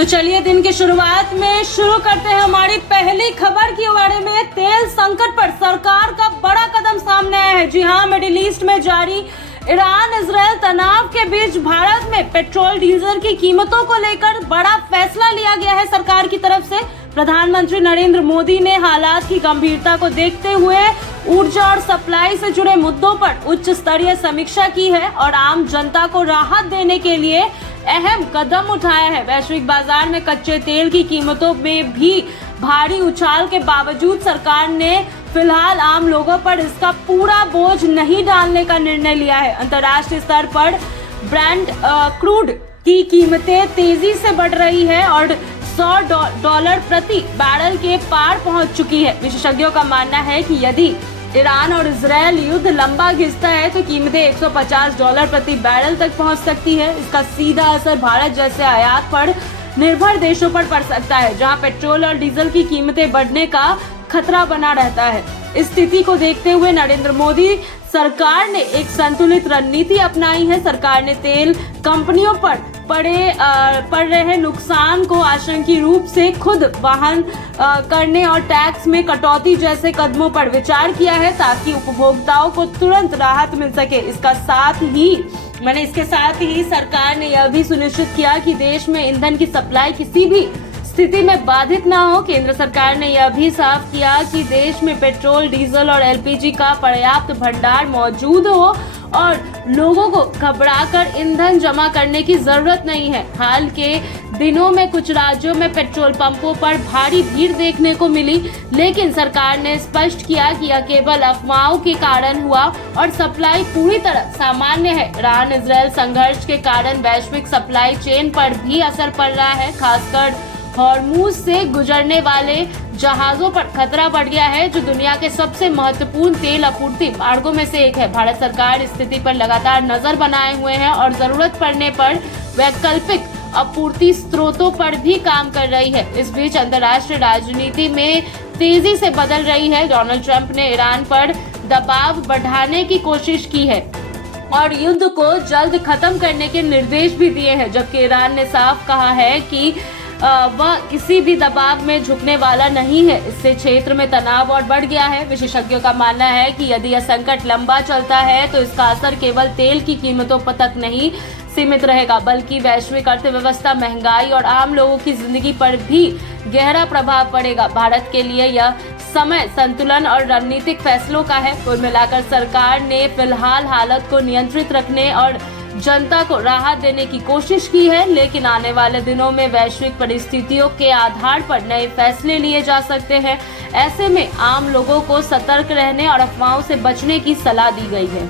तो चलिए दिन की शुरुआत में शुरू करते हैं हमारी पहली खबर के बारे में। तेल संकट पर सरकार का बड़ा कदम सामने आया है। जी हां, मिडिल ईस्ट में जारी ईरान इजराइल तनाव के बीच भारत में पेट्रोल डीजल की कीमतों को लेकर बड़ा फैसला लिया गया है सरकार की तरफ से। प्रधानमंत्री नरेंद्र मोदी ने हालात की गंभीरता को देखते हुए ऊर्जा और सप्लाई से जुड़े मुद्दों पर उच्च स्तरीय समीक्षा की है और आम जनता को राहत देने के लिए अहम कदम उठाया है। वैश्विक बाजार में कच्चे तेल की कीमतों में भी भारी उछाल के बावजूद सरकार ने फिलहाल आम लोगों पर इसका पूरा बोझ नहीं डालने का निर्णय लिया है। अंतर्राष्ट्रीय स्तर पर ब्रेंट क्रूड की कीमतें तेजी से बढ़ रही है और $100 प्रति बैरल के पार पहुंच चुकी है। विशेषज्ञों का मानना है कि यदि ईरान और इजराइल युद्ध लंबा खिंचता है तो कीमतें $150 प्रति बैरल तक पहुंच सकती है। इसका सीधा असर भारत जैसे आयात पर निर्भर देशों पर पड़ सकता है, जहां पेट्रोल और डीजल की कीमतें बढ़ने का खतरा बना रहता है। इस स्थिति को देखते हुए नरेंद्र मोदी सरकार ने एक संतुलित रणनीति अपनाई है। सरकार ने तेल कंपनियों पर पड़ रहे नुकसान को आशंकीय रूप से खुद वहन करने और टैक्स में कटौती जैसे कदमों पर विचार किया है ताकि उपभोक्ताओं को तुरंत राहत मिल सके। इसके साथ ही सरकार ने यह भी सुनिश्चित किया कि देश में ईंधन की सप्लाई किसी भी स्थिति में बाधित न हो। केंद्र सरकार ने यह भी साफ किया कि देश में पेट्रोल, डीजल और एलपीजी का पर्याप्त भंडार मौजूद हो और लोगों को घबराकर ईंधन जमा करने की जरूरत नहीं है। हाल के दिनों में कुछ राज्यों में पेट्रोल पंपों पर भारी भीड़ देखने को मिली, लेकिन सरकार ने स्पष्ट किया कि यह केवल अफवाहों के कारण हुआ और सप्लाई पूरी तरह सामान्य है। ईरान इजराइल संघर्ष के कारण वैश्विक सप्लाई चेन पर भी असर पड़ रहा है। खासकर हॉर्मुज से गुजरने वाले जहाजों पर खतरा बढ़ गया है, जो दुनिया के सबसे महत्वपूर्ण तेल आपूर्ति मार्गों में से एक है। भारत सरकार स्थिति पर लगातार नजर बनाए हुए है और जरूरत पड़ने पर वैकल्पिक आपूर्ति स्रोतों पर भी काम कर रही है। इस बीच अंतर्राष्ट्रीय राजनीति में तेजी से बदल रही है। डोनाल्ड ट्रंप ने ईरान पर दबाव बढ़ाने की कोशिश की है और युद्ध को जल्द खत्म करने के निर्देश भी दिए हैं, जबकि ईरान ने साफ कहा है कि वह किसी भी दबाव में झुकने वाला नहीं है। इससे क्षेत्र में तनाव और बढ़ गया है। विशेषज्ञों का मानना है कि यदि यह संकट लंबा चलता है तो इसका असर केवल तेल की कीमतों पर तक नहीं सीमित रहेगा, बल्कि वैश्विक अर्थव्यवस्था, महंगाई और आम लोगों की जिंदगी पर भी गहरा प्रभाव पड़ेगा। भारत के लिए यह समय संतुलन और रणनीतिक फैसलों का है। कुल मिलाकर सरकार ने फिलहाल हालत को नियंत्रित रखने और जनता को राहत देने की कोशिश की है, लेकिन आने वाले दिनों में वैश्विक परिस्थितियों के आधार पर नए फैसले लिए जा सकते हैं। ऐसे में आम लोगों को सतर्क रहने और अफवाहों से बचने की सलाह दी गई है।